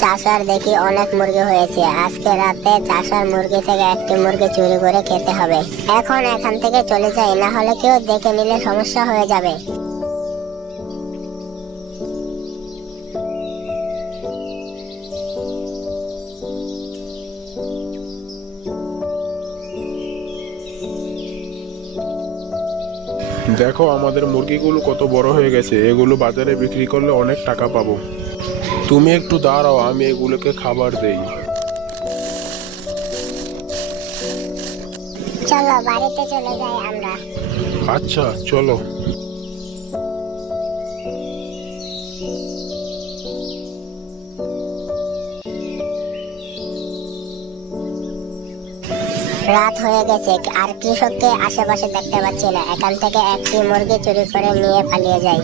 চাষার দেখি অনেক মুরগি হয়েছে, আজকে রাতে চাষার মুরগি থেকে একটি মুরগি চুরি করে খেতে হবে। এখন এখান থেকে চলে যাই, না হলে কেউ দেখে নিলে সমস্যা হয়ে যাবে। দেখো আমাদের মুরগিগুলো কত বড় হয়ে গেছে, এগুলো বাজারে বিক্রি করলে অনেক টাকা পাবো। তুমি একটু দাঁড়াও, আমি এগুলোকে খাবার দেই। চলো বাড়িতে চলে যাই আমরা। আচ্ছা চলো। রাত হয়ে গেছে আর কৃষককে আশেপাশে দেখতে পাচ্ছি না, এখান থেকে একটি মুরগি চুরি করে নিয়ে পালিয়ে যাই।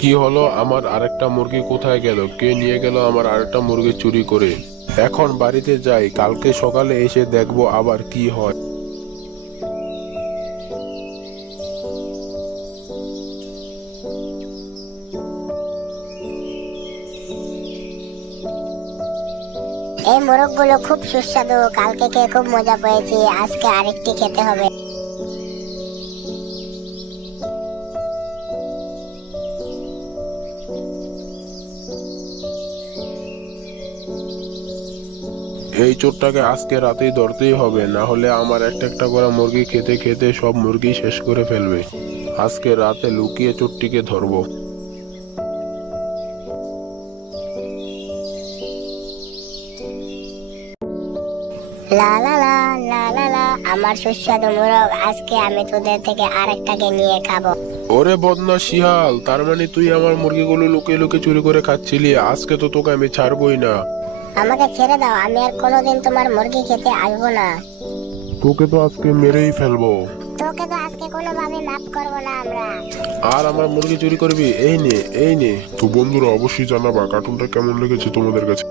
কি হলো, আমার আরেকটা মুরগি কোথায় গেল? কে নিয়ে গেল আমার আরেকটা মুরগি চুরি করে? এখন বাড়িতে যাই, কালকে সকালে এসে দেখবো আবার কি হয়। এই মোরগগুলো খুব সুস্বাদু, কালকে খেয়ে খুব মজা পেয়েছি, আজকে আরেকটি খেতে হবে। এই চোরটাকে আজকে রাতেই ধরতেই হবে, না হলে আমার একটা একটা করে মুরগি খেতে খেতে সব মুরগি শেষ করে ফেলবে। আজকে রাতে লুকিয়ে চোরটিকে ধরবো। লা লা লা লা লা লা, আমার সুস্বাদু মোরগ, আজকে আমি তোদের থেকে আরেকটাকে নিয়ে খাবো। ওরে বদনা শিয়াল, তার মানে তুই আমার মুরগিগুলো লুকিয়ে লুকিয়ে চুরি করে খাচ্ছিলি, আজকে তো তোকে আমি ছাড়বই না। আমাকে ছেড়ে দাও, আমি আর কোনোদিন তোমার মুরগি খেতে আসবো না। তোকে তো আজকে মেরেই ফেলবো। তোকে তো আজকে কোনোভাবে মাফ করবো না আমরা। আর আমার মুরগি চুরি করবি? এই নে এই নে। তো বন্ধুরা অবশ্যই জানাবা কার্টুনটা কেমন লেগেছে তোমাদের কাছে।